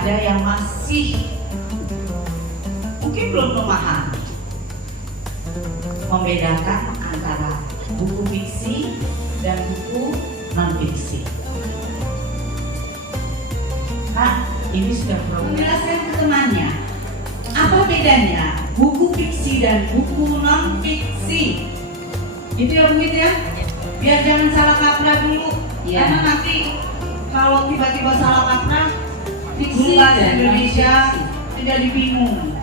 ada yang masih mungkin belum memahami membedakan antara buku fiksi dan buku non fiksi. Nah, ini sudah perlu menjelaskan ke temannya apa bedanya buku fiksi dan buku non fiksi. Gitu ya Bu ya? Biar jangan salah kaprah dulu. Ya. Karena nanti kalau tiba-tiba salah kaprah, fiksi bahasa Indonesia jadi bingung.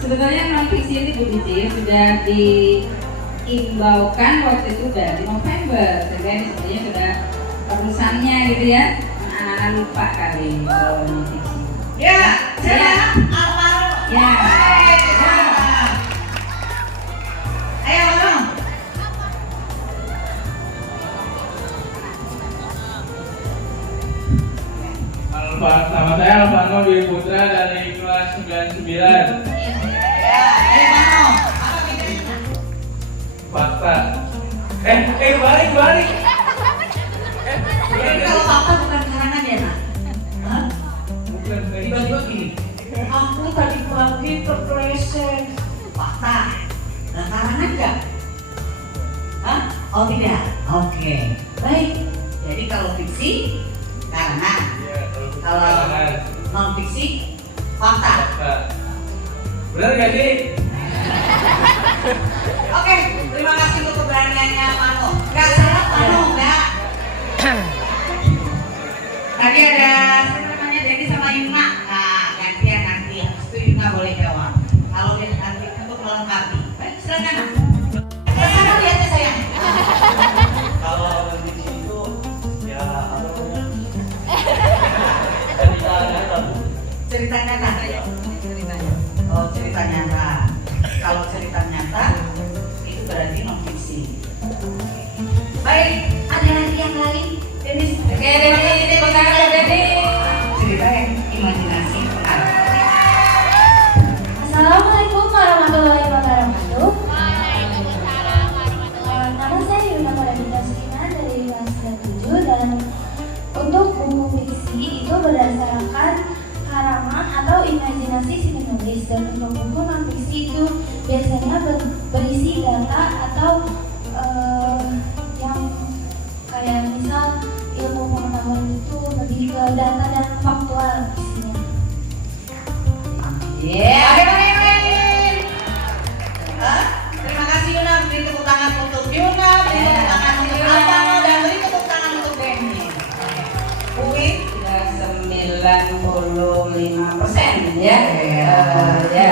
Sebenarnya non fiksi ini Bu Cici sudah diimbaukan waktu itu dari November, sehingga ini sebenarnya sudah urusannya gitu ya. Anak-anak lupa kali kalau non fiksi. Ya, saya awal. Ya. Ayo dong. Nama saya Alvano Dwi Putra dari kelas 99. Ya, Alvano. Apa bedanya? Fakta. Balik. Jadi kalau fakta bukan karangan ya, Nak? Hah? Bukan. Tiba-tiba gini. Aku tadi pagi kepleset. Fakta. Nah, karangan enggak? Hah? Oh tidak. Oke. Baik. Jadi kalau fiksi karangan. Kalau non fiksi fakta. Benar gak sih? Oke, terima kasih untuk keberaniannya Pano. Enggak salah Pano, enggak. Tadi ada namanya Denny sama Yuna. Nah, gantian nanti. Habis itu Yuna boleh jawab. Kalau dia nanti untuk melengkapi. Baik, silakan. Sana lihatnya sayang. Kalau kondisi itu ya apa namanya? Cerita nyata. Oh, cerita nyata. Kalau cerita nyata itu berarti non fiksi. Baik, ada lagi yang lain? Dennis. Oke, Denny, perkenalkan Denny. Cerita yang imajinasi. Assalamualaikum warahmatullahi wabarakatuh. Nama saya Yuna Paradita Sukiman dari kelas 7 dan untuk buku fiksi itu berdasarkan karangan atau imajinasi si penulis, dan untuk buku non fiksi itu biasanya berisi data atau yang kayak misal ilmu pengetahuan itu lebih ke data dan faktual isinya. Terima kasih Yuna, beri tepuk tangan untuk Yuna, beri tepuk tangan untuk Alvano, dan beri tepuk tangan untuk Denny. Uin Sudah 95% ya. Ya.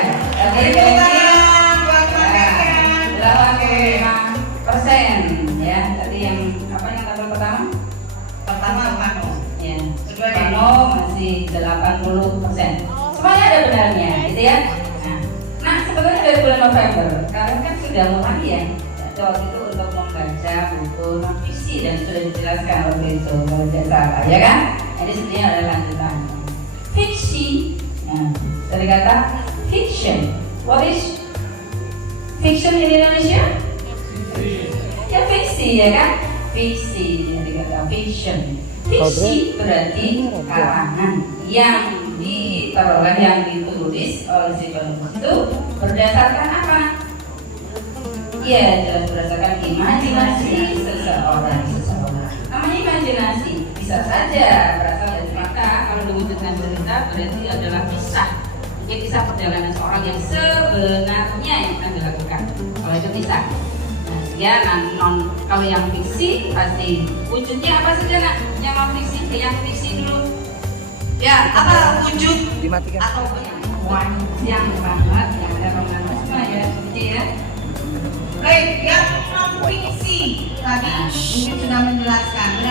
beri tepuk tangan buat mereka. 85% ya. Tadi yang apa yang tabel pertama? Pertama Alvano. Ya. Kedua Denny. Pano masih 80%. Semuanya ada benarnya, gitu ya. Nah, sebetulnya dari bulan November, kalian kan sudah mulai ya. Waktu itu untuk membaca buku non fiksi dan sudah dijelaskan waktu itu kalau tidak salah, ya kan? Jadi sebenarnya ada lanjutan. Fiksi, nah, dari kata fiction. What is fiction in Indonesia? Ya fiksi, ya kan? Fiksi, dari kata fiction. Fiksi berarti karangan yang diperoleh, yang ditulis oleh si penulis itu berdasarkan apa? Ya, jelas berdasarkan imajinasi seseorang. Namanya imajinasi bisa saja berasal dari fakta. Kalau diwujudkan cerita berarti adalah kisah. Mungkin kisah perjalanan seorang yang sebenarnya yang akan dilakukan. Kalau itu kisah. Nah, ya, kalau yang fiksi pasti wujudnya apa saja nak? Yang non fiksi, yang fiksi dulu. Ya, apa wujud atau yang banget yang ada romantisme ya, gitu ya. Baik, yang non fiksi tadi mungkin sudah menjelaskan.